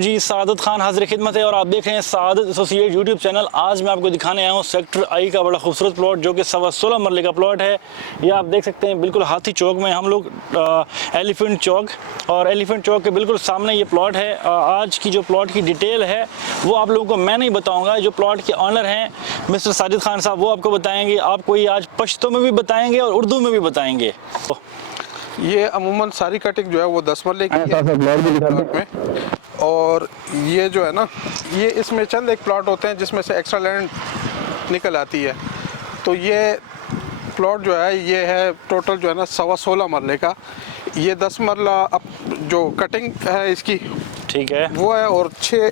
वालेकुम जी, सादत खान हाजिर खिदमत है और आप देख रहे हैं सादत एसोसिएट यूट्यूब चैनल। आज मैं आपको दिखाने आया हूँ सेक्टर आई का बड़ा खूबसूरत प्लॉट जो कि 16.25 मरले का प्लॉट है। ये आप देख सकते हैं बिल्कुल हाथी चौक में हम लोग, एलिफेंट चौक, और एलिफेंट चौक के बिल्कुल सामने ये प्लॉट है। आज की जो प्लॉट की डिटेल है वो आप लोगों को मैं नहीं बताऊँगा, जो प्लॉट के ऑनर हैं मिस्टर साजिद खान साहब वो आपको बताएँगे। आपको ये आज पश्तो में भी बताएँगे और उर्दू में भी बताएँगे। ये अमूमन सारी कटिंग जो है वो 10 मरले की है। और ये जो है ना, ये इसमें चंद एक प्लॉट होते हैं जिसमें से एक्स्ट्रा लैंड निकल आती है। तो ये प्लॉट जो है ये है टोटल जो है ना 16.25 मरले का। ये 10 मरला अब जो कटिंग है इसकी, ठीक है, वो है, और 6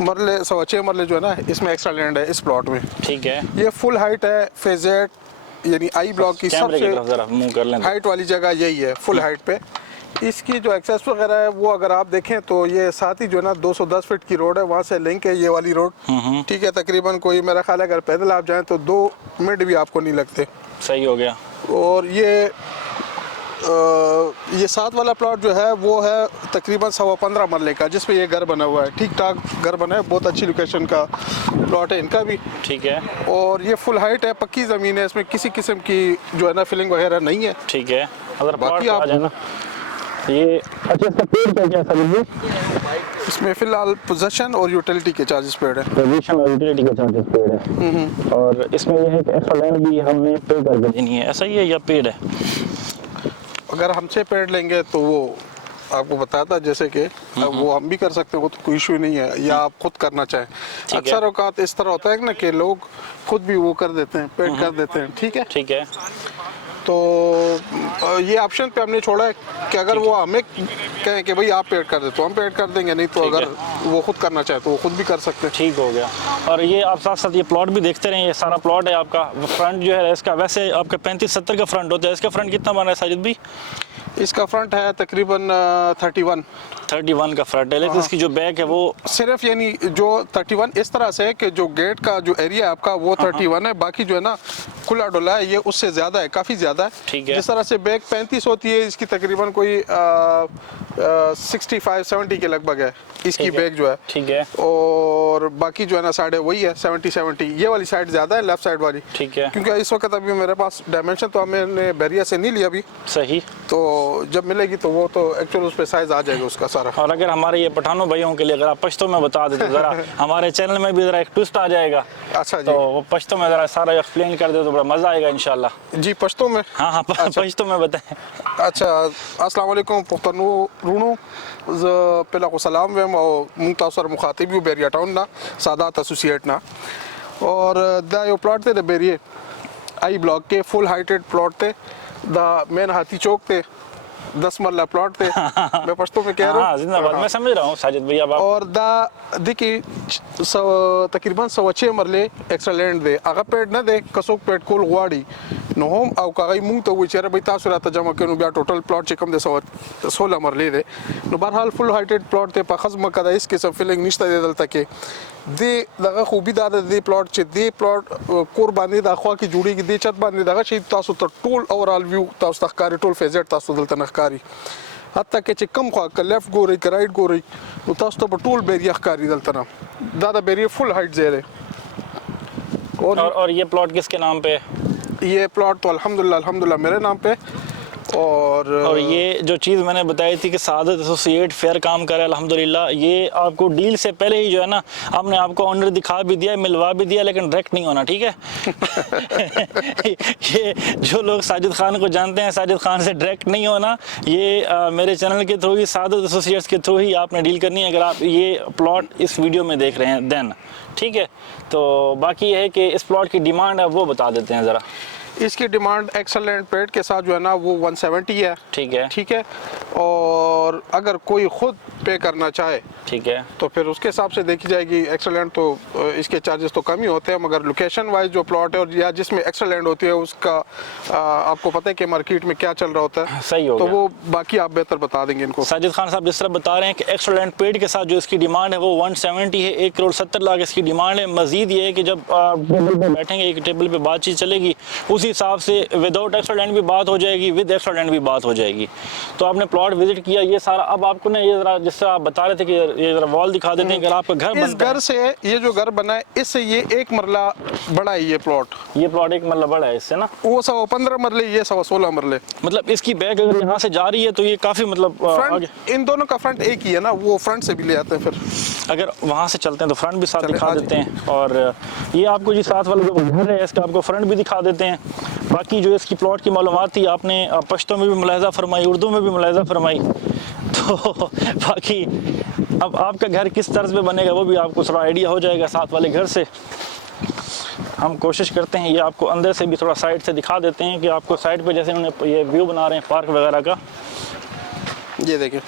मरले 6.25 मरले जो है ना इसमें एक्स्ट्रा लैंड है इस प्लॉट में, ठीक है। ये फुल हाइट है, फेजेट यानी आई ब्लॉक की सबसे हाइट वाली जगह यही है, फुल हाइट पे। इसकी जो एक्सेस वगैरह है वो अगर आप देखें तो ये साथ ही जो है ना 210 फीट की रोड है, वहाँ से लिंक है ये वाली रोड, ठीक है। तकरीबन कोई मेरा ख्याल है अगर पैदल आप जाएं तो 2 मिनट भी आपको नहीं लगते। सही हो गया। और ये 7 वाला प्लॉट जो है वो है तकरीबन 15.25 मरले का, जिसपे ये घर बना हुआ है, ठीक ठाक घर बना है, बहुत अच्छी लोकेशन का प्लॉट है इनका भी, ठीक है। और ये फुल हाइट है, पक्की ज़मीन है, इसमें किसी किस्म की जो है ना फिलिंग वगैरह नहीं है, ठीक है। अगर बाकी आप ना ये अच्छा, इसका पेड़ क्या है? इसमें फिलहाल पोजेशन और यूटिलिटी के चार्जेस पेड है, पोजीशन और यूटिलिटी के चार्जेस पेड है। और इसमें ये है कि एक्स्ट्रा लैंड भी हमने पे कर देनी है, ऐसा ही है या पेड है? अगर हमसे पेड लेंगे तो वो आपको बताता, जैसे कि वो हम भी कर सकते हैं, वो तो कोई इशू नहीं है, या आप खुद करना चाहें। अक्सर औकात इस तरह होता है ना कि लोग खुद भी वो कर देते हैं, पेड कर देते हैं, ठीक है, ठीक है। तो ये ऑप्शन पे हमने छोड़ा है कि अगर वो हमें कहें कि भाई आप पेड कर दे तो हम पेड कर देंगे, नहीं तो अगर वो खुद करना चाहे तो वो खुद भी कर सकते हैं। ठीक हो गया। और ये आप साथ साथ ये प्लॉट भी देखते रहें, ये सारा प्लॉट है आपका। फ्रंट जो है इसका, वैसे आपका 35-70 का फ्रंट होता है, इसका फ्रंट कितना बना है साजिद भी? इसका फ्रंट है तकरीबन 31 का फ्रंट है, लेकिन इसकी जो बैक है वो सिर्फ यानी जो 31 इस तरह से है कि जो गेट का जो एरिया है आपका वो 31 है, बाकी जो है ना खुला डुला है, ये उससे ज़्यादा है, काफ़ी ज़्यादा है, ठीक है। जिस तरह से बैक 35 होती है, इसकी तकरीबन कोई 65-70 के लगभग है इसकी बैक जो है, ठीक है। और बाकी जो है ना साइड वही है 70-70, ये वाली साइड ज़्यादा है, लेफ्ट साइड वाली, ठीक है। क्योंकि इस वक्त अभी मेरे पास डायमेंशन तो मैंने बैरियर से नहीं लिया अभी, सही, तो जब मिलेगी तो वो तो एक्चुअल उस पे साइज आ जाएगा उसका सारा। और अगर हमारे ये पठानों भाइयों के लिए अगर आप पश्तो में बता देते जरा हमारे चैनल में भी जरा एक ट्विस्ट आ जाएगा। अच्छा जी, तो वो पश्तो में जरा सारा एक्सप्लेन कर दे तो बड़ा मजा आएगा इंशाल्लाह जी। पश्तो में? हाँ, अच्छा। पश्तो में बताएं। अच्छा, अस्सलाम वालेकुम पुख्तनू रूणू पहला को सलाम वेम और मुंतासर मुखातिब बैरिया टाउन ना सादात एसोसिएट ना। और द यो प्लॉट थे द बैरिए आई ब्लॉक के फुल हाइटेड प्लॉट थे, द मेन हाथी चौक थे, 10 मरला प्लॉट थे। मैं पश्तो में कह रहा हूँ, जिंदाबाद, मैं समझ रहा हूँ साजिद भैया। और देखिए तकरीबन 6.25 मरले एक्स्ट्रा लैंड दे, अगर पेड़ न दे कसोक पेड़ कोल गुआड़ी नो होम और कागई मुंग तो विचार भाई तासुरा तजमा के बिया टोटल प्लॉट चिकम दे 16 मरले दे नो बहरहाल फुल हाइटेड प्लॉट थे पखज मकदा इसके सब फीलिंग निश्ता दे दल तक दे दगा खूबी दादा दे प्लॉट चे दे प्लॉट कोर बांधे दाखवा की जुड़ी की दे चत बांधे दगा शहीद तासु तो टोल ओवरऑल व्यू तासु तखकारी टोल फेजेट तासु दल तनखकारी हत्ता के चिकम खवा का लेफ्ट गो रही का राइट गो रही तासु तो टोल बेरिया खकारी दल तना दादा बेरिया फुल हाइट जे रहे। और ये प्लॉट किसके नाम पे? ये प्लॉट तो अल्हम्दुलिल्लाह मेरे नाम पे। और ये जो चीज़ मैंने बताई थी कि सादत एसोसिएट फेयर काम करे अल्हम्दुलिल्लाह, ये आपको डील से पहले ही जो है ना हमने आपको ऑनर दिखा भी दिया, मिलवा भी दिया, लेकिन डायरेक्ट नहीं होना, ठीक है। ये जो लोग साजिद खान को जानते हैं, साजिद खान से डायरेक्ट नहीं होना, ये मेरे चैनल के थ्रू ही, सादत एसोसिएट्स के थ्रू ही आपने डील करनी है, अगर आप ये प्लॉट इस वीडियो में देख रहे हैं देन, ठीक है। तो बाकी ये है कि इस प्लॉट की डिमांड है वो बता देते हैं ज़रा। इसकी डिमांड एक्सेलेंट पेड के साथ जो है ना वो 170 है, ठीक है, ठीक है। और अगर कोई खुद पे करना चाहे, ठीक है, तो फिर उसके हिसाब से देखी जाएगी। एक्सेलेंट तो इसके चार्जेस तो कम ही होते हैं, मगर लोकेशन वाइज जो प्लॉट है और या जिसमें एक्सेलेंट होती है उसका आपको पता है कि मार्केट में क्या चल रहा होता है, सही हो, तो वो बाकी आप बेहतर बता देंगे इनको। साजिद खान साहब जिस तरह बता रहे हैं कि एक्सेलेंट पेड के साथ जो इसकी डिमांड है वो 170 है, 1,70,00,000 इसकी डिमांड है। मजीद ये है कि जब टेबल पे बैठेंगे, एक टेबल पे बातचीत चलेगी, उसी हिसाब से विदाउट एक्स्ट्रा लैंड भी बात हो जाएगी, विद एक्स्ट्रा लैंड भी बात हो जाएगी। तो आपने प्लॉट विजिट किया, ये सारा अब आपको ना ये जरा जिससे आप बता रहे थे कि ये जरा वॉल दिखा देते हैं। अगर आपका घर इस घर से ये जो घर बना है इससे ये 1 मरला बड़ा है ये प्लॉट 1 मरला बड़ा है इससे ना, वो 15 मरले, ये 16 मरले। मतलब इसकी बैग अगर यहाँ से जा रही है तो ये काफी मतलब आगे, इन दोनों का फ्रंट एक ही है ना, वो फ्रंट से भी ले आते हैं फिर। अगर वहाँ से चलते हैं तो फ्रंट भी साथ चले, दिखा हाँ जी। देते हैं। और ये आपको जी साथ वाला जो घर है इसका आपको फ्रंट भी दिखा देते हैं। बाकी जो इसकी प्लॉट की मालूमात थी आपने पश्तो में भी मुलाहिजा फरमाई, उर्दू में भी मुलाहिजा फरमाई। तो बाकी अब आपका घर किस तर्ज पे बनेगा वो भी आपको थोड़ा आइडिया हो जाएगा साथ वाले घर से। हम कोशिश करते हैं ये आपको अंदर से भी थोड़ा साइड से दिखा देते हैं कि आपको साइड पे जैसे उन्हें ये व्यू बना रहे हैं पार्क वगैरह का। ये देखिए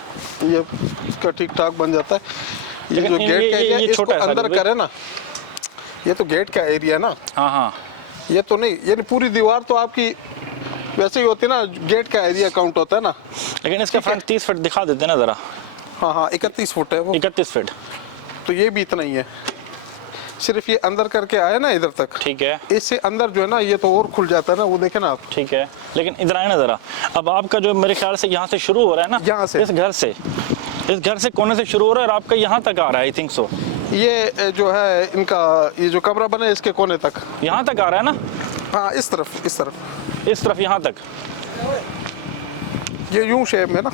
ये इसका ठीक ठाक बन जाता है। ये लेकिन जो गेट का एरिया ये इसको छोटा है अंदर सारी करे ना, ये तो गेट का एरिया है ना, हाँ हाँ, ये तो नहीं, ये पूरी दीवार तो आपकी वैसे ही होती है ना, गेट का एरिया काउंट होता है ना। लेकिन इसका फ्रंट 30 फीट दिखा देते हैं ना ज़रा। हाँ हाँ 31 फुट है वो, 31 फीट। तो ये भी इतना ही है, सिर्फ ये अंदर करके आया ना इधर तक। ठीक है, इससे अंदर जो है ना ये तो और खुल जाता है ना, वो देखे ना आप। ठीक है, लेकिन इधर आए ना ज़रा। अब आपका जो मेरे ख्याल से यहाँ से शुरू हो रहा है ना, यहाँ से, इस घर से कोने से शुरू हो रहा है और आपका यहाँ तक आ रहा है, आई थिंक सो। ये जो है इनका ये जो कमरा बना है इसके कोने तक, यहाँ तक आ रहा है ना, हाँ इस तरफ यहाँ तक, ये यूं शेप में ना।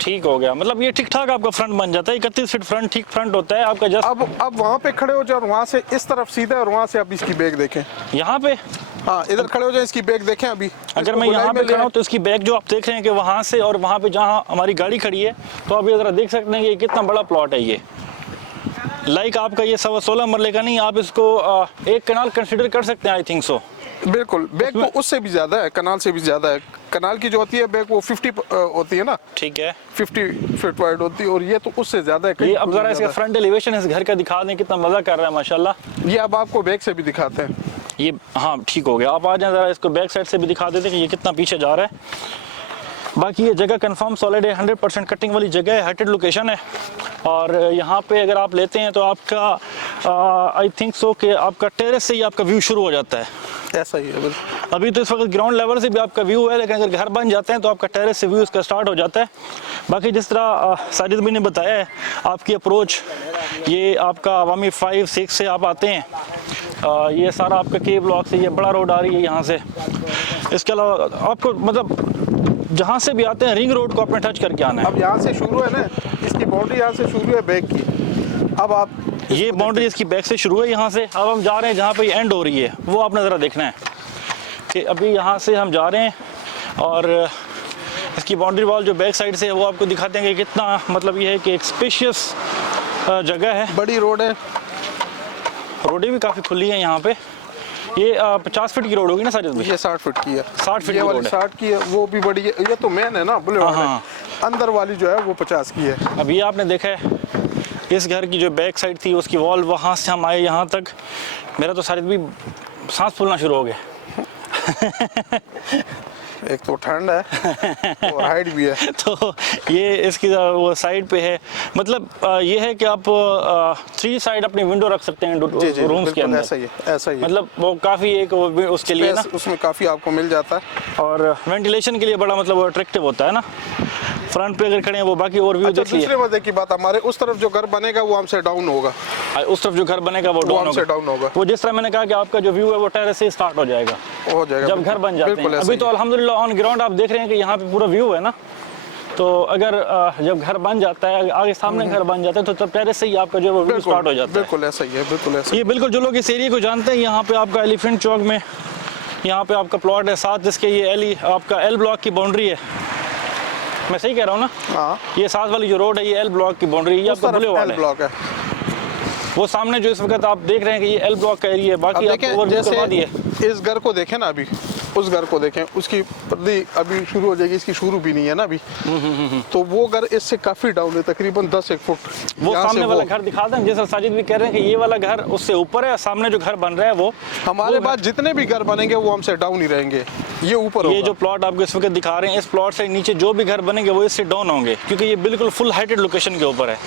ठीक हो गया। मतलब ये ठीक ठाक आपका फ्रंट बन जाता है, 31 फीट फ्रंट ठीक फ्रंट होता है आपका। जस्ट अब वहाँ पे खड़े हो जाओ और वहाँ से इस तरफ सीधा, और वहाँ से आप इसकी बैग देखें। यहाँ पे हाँ इधर खड़े हो जाए, इसकी बैग देखें अभी। अगर मैं यहाँ पे खड़ा हूँ तो इसकी बैग जो आप देख रहे हैं कि वहाँ से और वहाँ पे जहाँ हमारी गाड़ी खड़ी है, तो आप ये जरा देख सकते हैं कि ये कितना बड़ा प्लॉट है। ये लाइक आपका ये 16 मरले का नहीं, आप इसको एक कनाल कंसिडर कर सकते हैं, आई थिंक सो। बिल्कुल, बैग तो उससे भी ज्यादा है, कनाल से भी ज्यादा है। कनाल की जो होती है बैग वो 50 होती है ना, ठीक है, 50 फीट वाइड होती है, और ये तो उससे ज्यादा है। ये अब जरा इसका फ्रंट एलिवेशन इस घर का दिखा दें, कितना मजा कर रहा है माशाल्लाह। ये अब आपको बैक से भी दिखाते हैं। ये हाँ ठीक हो गया, आप आ जाए जरा इसको बैक साइड से भी दिखा देते हैं कि ये कितना पीछे जा रहा है। बाकी ये जगह कंफर्म सॉलिड है, 100% कटिंग वाली जगह है, हाइटेड लोकेशन है। और यहाँ पे अगर आप लेते हैं तो आपका आई थिंक सो कि आपका टेरेस से ही आपका व्यू शुरू हो जाता है। ऐसा ही है बिल्कुल। अभी तो इस वक्त ग्राउंड लेवल से भी आपका व्यू है, लेकिन अगर घर बन जाते हैं तो आपका टेरेस से व्यू इसका स्टार्ट हो जाता है। बाकी जिस तरह साजिद भाई ने बताया है, आपकी अप्रोच ये आपका अवामी 5-6 से आप आते हैं, ये सारा आपका के ब्लॉक से ये बड़ा रोड आ रही है यहाँ से। इसके अलावा आपको मतलब जहाँ से भी आते हैं रिंग रोड को अपने टच करके आना है। अब यहाँ से शुरू है ना, इसकी बाउंड्री यहाँ से शुरू है बैग की। अब आप ये बाउंड्री इसकी बैक से शुरू है यहाँ से। अब हम जा रहे हैं जहाँ पे ये एंड हो रही है, वो आपने ज़रा देखना है कि अभी यहाँ से हम जा रहे हैं और इसकी बाउंड्री वॉल जो बैक साइड से है वो आपको दिखाते हैं कि कितना मतलब ये है कि एक स्पेशियस जगह है। बड़ी रोड है, रोडें भी काफ़ी खुली हैं यहाँ पे। ये 50 फीट की रोड होगी ना साजिद भाई? ये 60 फीट की है। 60 फीट ये की वाली रोड है। 60 की है, वो भी बड़ी है। ये तो मेन है ना बुलेवार्ड है। अंदर वाली जो है वो 50 की है। अब ये आपने देखा है इस घर की जो बैक साइड थी उसकी वॉल, वहाँ से हम आए यहाँ तक, मेरा तो साजिद भी सांस फूलना शुरू हो गया। एक तो ठंड है और हाइट भी है। तो ये इसकी वो साइड पे है, मतलब ये है कि आप 3 साइड अपनी विंडो रख सकते हैं रूम्स के अंदर। ऐसा ही है, ऐसा ही है। मतलब वो काफ़ी एक उसके लिए ना, उसमें काफ़ी आपको मिल जाता है और वेंटिलेशन के लिए बड़ा मतलब वो अट्रैक्टिव होता है ना। फ्रंट पे अगर खड़े हैं वो बाकी और व्यू अच्छा, देख लिए। दूसरे मजे की बात, हमारे उस तरफ जो घर बनेगा वो हमसे डाउन होगा, उस तरफ जो घर बनेगा वो हमसे डाउन होगा। वो जिस तरह मैंने कहा कि आपका जो व्यू है वो टेरेस से स्टार्ट हो जाएगा जब घर बन जाते हैं। अभी तो अल्हम्दुलिल्लाह ऑन ग्राउंड आप देख रहे हैं कि यहाँ पे पूरा व्यू है ना। तो अगर जब घर बन जाता है, आगे सामने घर बन जाता है, तो तब टेरेस से ही आपका जो व्यू स्टार्ट हो जाता है। बिल्कुल ऐसा ही है, बिल्कुल ऐसा। ये बिल्कुल जो लोग इस एरिया को जानते हैं, यहाँ पे आपका एलिफेंट चौक में यहाँ पे आपका प्लॉट है, साथ जिसके ये आपका एल ब्लॉक की बाउंड्री है। मैं सही कह रहा हूँ ना? हाँ, ये साथ वाली जो रोड है ये एल ब्लॉक की बाउंड्री, ये आपका बुलेवार्ड है। वो सामने जो इस वक्त आप देख रहे हैं कि ये एल ब्लॉक का एरिया है। बाकी आप ओवरव्यू करवा दिए। इस घर को देखें ना, अभी उस घर को देखें, उसकी पर्दी अभी शुरू हो जाएगी, इसकी शुरू भी नहीं है ना अभी। तो वो घर इससे काफी डाउन है, तकरीबन 10-1 फुट। वो सामने वाला घर दिखा दें, जैसा साजिद भी कह रहे हैं कि ये वाला घर उससे ऊपर है, सामने जो घर बन रहा है वो हमारे पास जितने भी घर बनेंगे वो हमसे डाउन ही रहेंगे। ये ऊपर ये जो प्लॉट आपको इस वक्त दिखा रहे हैं, इस प्लॉट से नीचे जो भी घर बनेंगे वो इससे डाउन होंगे, क्योंकि ये बिल्कुल फुल हाइटेड लोकेशन के ऊपर है।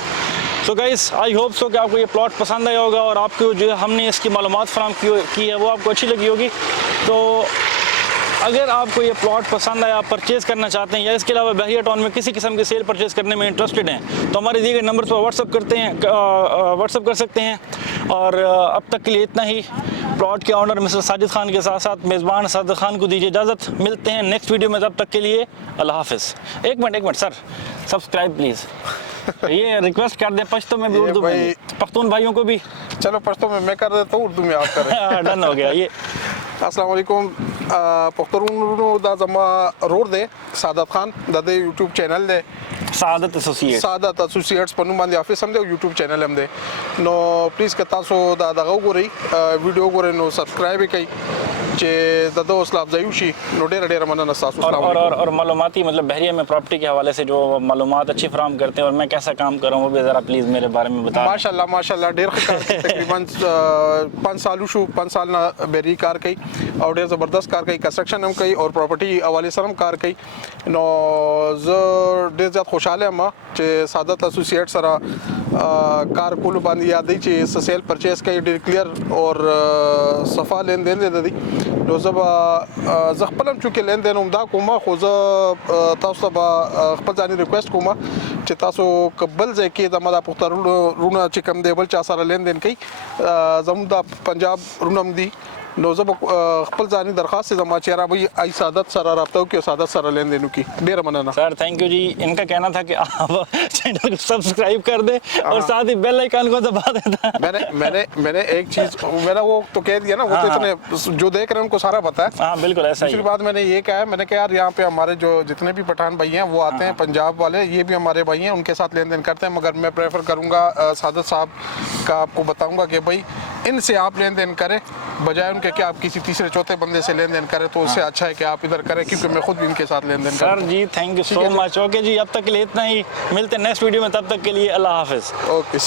So guys, I hope so कि आपको ये प्लॉट पसंद आया होगा और आपको जो हमने इसकी मालूमात फराहम की है वो आपको अच्छी लगी होगी। तो अगर आपको ये प्लॉट पसंद आया, आप परचेज़ करना चाहते हैं या इसके अलावा बहरिया टाउन में किसी किस्म की सेल परचेज़ करने में इंटरेस्टेड हैं तो हमारे दिए गए नंबर पर व्हाट्सअप कर सकते हैं। और अब तक के लिए इतना ही। प्लॉट के ऑनर मिस्टर साजिद खान के साथ साथ मेज़बान साजिद खान को दीजिए इजाज़त। मिलते हैं नेक्स्ट वीडियो में, तब तक के लिए अल्लाह हाफिज़। एक मिनट सर, सब्सक्राइब प्लीज़। ये रिक्वेस्ट कर दे पश्तो में भी, उर्दू में भी, पख्तून भाइयों को भी। चलो पश्तो में मैं कर देता हूँ, उर्दू में आप करें। डन हो गया ये। अस्सलाम वालेकुम पुख्तरूनो दा जमा रोड दे सादत खान दे यूट्यूब चैनल दे सादत एसोसिएट्स पर नुमान दे ऑफिस हम दे यूट्यूब चैनल हम दे नो प्लीज़ के तासो दा दगा गोरी वीडियो गोरे नो सब्सक्राइब कई चे ददो असलाफ ज़यूशी नो डेरा मना नसास। और मालूमाती मतलब बहरिया में प्रॉपर्टी के हवाले से जो मालूमात अच्छी फराम करते हैं और मैं कैसा काम कर रहा हूँ वो भी ज़रा प्लीज़ मेरे बारे में बता। माशाल्लाह डेर तकरीबन 5 साल ना बेरी कार कई और डेर ज़बरदस्त कार कई, कंस्ट्रक्शन हम कई और प्रॉपर्टी हवाले से हम कार कई नो डेर ज़्यादा खुशहाल है हम चे सादत एसोसिएट सरा कार कुल बांधी याद चे सेल परचेज कई डेर क्लियर और सफ़ा लेन देन दे दी नो जब ज़खपलम चूँकि लेन देन उमदा कुमा खुद तासो खपल जानी रिक्वेस्ट कुमा चे तासो कबल जे के दमादा पुख्ता रूना चिकम देबल चा सारा लेन देन कई जमुदा पंजाब रूनम दी नो जब खपल जानी दरख्वास्त से जमा चेहरा भाई आई सादत सारा रब्ता हो कि सादत सारा लेन देन की डेर मनाना। सर थैंक यू जी। इनका कहना था कि आप चैनल को सब्सक्राइब कर दें और साथ ही बेल आइकन को दबा देता। मैंने एक चीज़ मेरा वो तो कह दिया ना, वो तो इतने जो देख रहे हैं उनको सारा पता है। हाँ बिल्कुल ऐसा ही। दूसरी बात मैंने ये कहा है, मैंने कहा यार यहाँ पे हमारे जो जितने भी पठान भाई हैं वो आते हैं पंजाब वाले, ये भी हमारे भाई हैं, उनके साथ लेन देन करते हैं, मगर मैं प्रेफर करूँगा सादत साहब का आपको बताऊँगा कि भाई इनसे आप लेन देन करें बजाय उनके कि आप किसी तीसरे चौथे बंदे से लेन देन करें, तो उससे अच्छा है कि आप इधर करें, क्योंकि मैं खुद भी इनके साथ लेन देन sir ji thank you so much. Okay ji, अब तक के लिए इतना ही। मिलते हैं नेक्स्ट वीडियो में, तब तक के लिए अल्लाह हाफिज़। ओके।